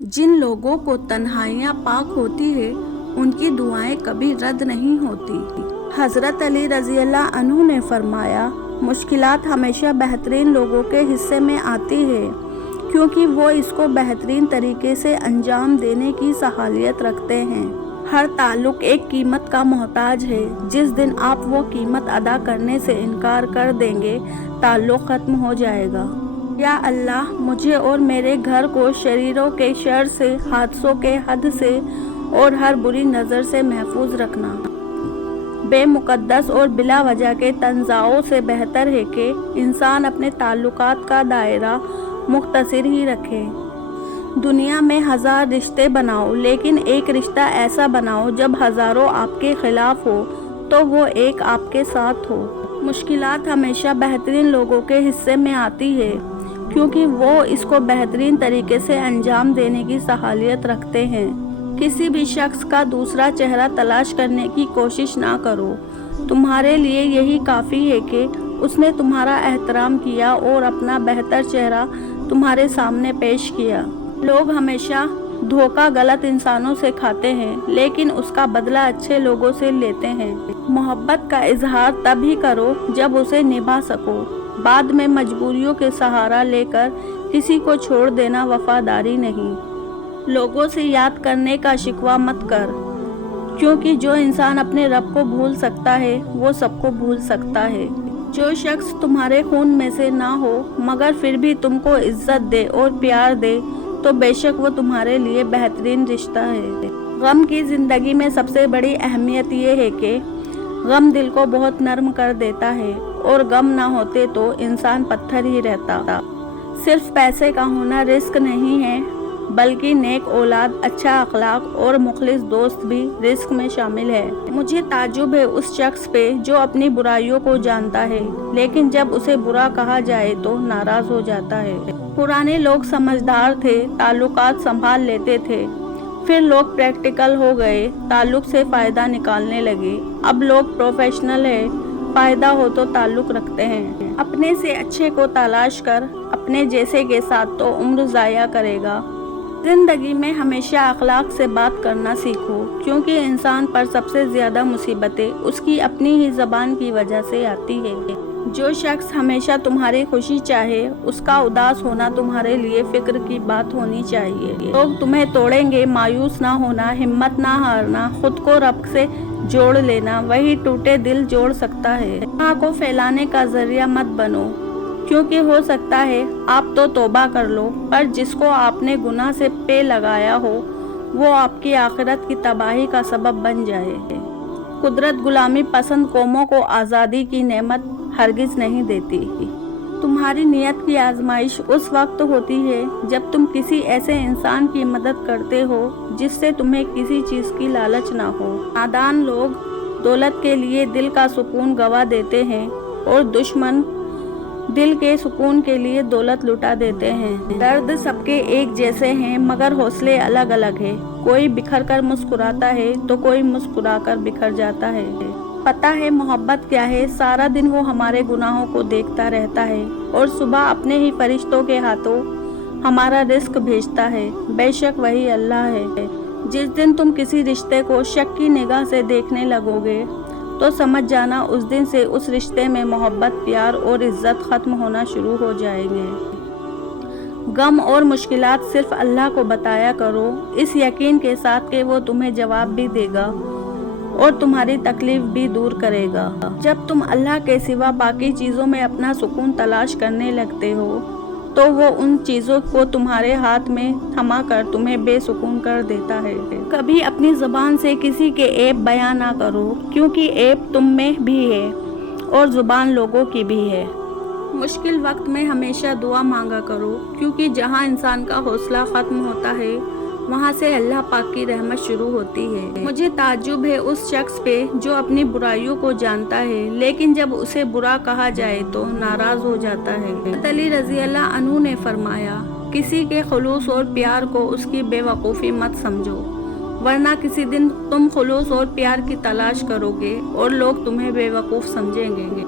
जिन लोगों को तन्हाइयाँ पाक होती है उनकी दुआएं कभी रद्द नहीं होती। हज़रत अली रज़ी अल्लाह अन्हु ने फरमाया, मुश्किलात हमेशा बेहतरीन लोगों के हिस्से में आती है क्योंकि वो इसको बेहतरीन तरीके से अंजाम देने की सलाहियत रखते हैं। हर ताल्लुक एक कीमत का मोहताज है। जिस दिन आप वो कीमत अदा करने से इनकार कर देंगे, ताल्लुक ख़त्म हो जाएगा। या अल्लाह, मुझे और मेरे घर को शरीरों के शर से, हादसों के हद से और हर बुरी नज़र से महफूज रखना। बेमुक़द्दस और बिला वजह के तंज़ाओं से बेहतर है कि इंसान अपने ताल्लुकात का दायरा मुख्तसर ही रखे। दुनिया में 1000 रिश्ते बनाओ, लेकिन एक रिश्ता ऐसा बनाओ जब हज़ारों आपके खिलाफ हो तो वो एक आपके साथ हो। मुश्किलात हमेशा बेहतरीन लोगों के हिस्से में आती है क्योंकि वो इसको बेहतरीन तरीके से अंजाम देने की सलाहियत रखते हैं। किसी भी शख्स का दूसरा चेहरा तलाश करने की कोशिश ना करो। तुम्हारे लिए यही काफ़ी है कि उसने तुम्हारा एहतराम किया और अपना बेहतर चेहरा तुम्हारे सामने पेश किया। लोग हमेशा धोखा गलत इंसानों से खाते हैं, लेकिन उसका बदला अच्छे लोगों से लेते हैं। मोहब्बत का इजहार तभी करो जब उसे निभा सको। बाद में मजबूरियों के सहारा लेकर किसी को छोड़ देना वफादारी नहीं। लोगों से याद करने का शिकवा मत कर, क्योंकि जो इंसान अपने रब को भूल सकता है वो सबको भूल सकता है। जो शख्स तुम्हारे खून में से ना हो मगर फिर भी तुमको इज्जत दे और प्यार दे तो बेशक वो तुम्हारे लिए बेहतरीन रिश्ता है। गम की ज़िंदगी में सबसे बड़ी अहमियत ये है कि गम दिल को बहुत नरम कर देता है और गम ना होते तो इंसान पत्थर ही रहता। सिर्फ पैसे का होना रिस्क नहीं है, बल्कि नेक औलाद, अच्छा अखलाक और मुखलिस दोस्त भी रिस्क में शामिल है। मुझे ताज्जुब है उस शख्स पे जो अपनी बुराइयों को जानता है लेकिन जब उसे बुरा कहा जाए तो नाराज हो जाता है। पुराने लोग समझदार थे, ताल्लुकात संभाल लेते थे। फिर लोग प्रैक्टिकल हो गए, ताल्लुक से फ़ायदा निकालने लगे। अब लोग प्रोफेशनल है, फ़ायदा हो तो ताल्लुक रखते हैं। अपने से अच्छे को तलाश कर, अपने जैसे के साथ तो उम्र ज़ाया करेगा। ज़िंदगी में हमेशा अखलाक से बात करना सीखो, क्योंकि इंसान पर सबसे ज़्यादा मुसीबतें उसकी अपनी ही ज़बान की वजह से आती है। जो शख्स हमेशा तुम्हारी खुशी चाहे, उसका उदास होना तुम्हारे लिए फिक्र की बात होनी चाहिए। लोग तुम्हें तोड़ेंगे, मायूस ना होना, हिम्मत ना हारना, खुद को रब से जोड़ लेना, वही टूटे दिल जोड़ सकता है। गुनाह को फैलाने का जरिया मत बनो, क्योंकि हो सकता है आप तो तौबा कर लो पर जिसको आपने गुनाह से पे लगाया हो वो आपकी आखिरत की तबाही का सबब बन जाए। कुदरत गुलामी पसंद कौमों को आज़ादी की नेमत हरगिज नहीं देती। तुम्हारी नियत की आजमाइश उस वक्त होती है जब तुम किसी ऐसे इंसान की मदद करते हो जिससे तुम्हें किसी चीज़ की लालच ना हो। नादान लोग दौलत के लिए दिल का सुकून गवा देते हैं और दुश्मन दिल के सुकून के लिए दौलत लुटा देते हैं। दर्द सबके एक जैसे हैं मगर हौसले अलग अलग है। कोई बिखर कर मुस्कुराता है तो कोई मुस्कुराकर बिखर जाता है। पता है मोहब्बत क्या है? सारा दिन वो हमारे गुनाहों को देखता रहता है और सुबह अपने ही फरिश्तों के हाथों हमारा रिस्क भेजता है। बेशक वही अल्लाह है। जिस दिन तुम किसी रिश्ते को शक की निगाह से देखने लगोगे तो समझ जाना उस दिन से उस रिश्ते में मोहब्बत, प्यार और इज्जत ख़त्म होना शुरू हो जाएंगे। गम और मुश्किलात सिर्फ अल्लाह को बताया करो, इस यकीन के साथ कि वो तुम्हें जवाब भी देगा और तुम्हारी तकलीफ भी दूर करेगा। जब तुम अल्लाह के सिवा बाकी चीज़ों में अपना सुकून तलाश करने लगते हो तो वो उन चीज़ों को तुम्हारे हाथ में थमा कर तुम्हें बेसुकून कर देता है। कभी अपनी ज़बान से किसी के ऐब बयां ना करो, क्योंकि ऐब तुम में भी है और ज़ुबान लोगों की भी है। मुश्किल वक्त में हमेशा दुआ मांगा करो, क्योंकि जहां इंसान का हौसला ख़त्म होता है वहां से अल्लाह पाक की रहमत शुरू होती है। मुझे ताज्जुब है उस शख्स पे जो अपनी बुराइयों को जानता है लेकिन जब उसे बुरा कहा जाए तो नाराज हो जाता है। हज़रत अली रज़ी अल्लाह अन्हु ने फरमाया, किसी के खुलूस और प्यार को उसकी बेवकूफ़ी मत समझो, वरना किसी दिन तुम खुलूस और प्यार की तलाश करोगे और लोग तुम्हें बेवकूफ़ समझेंगे।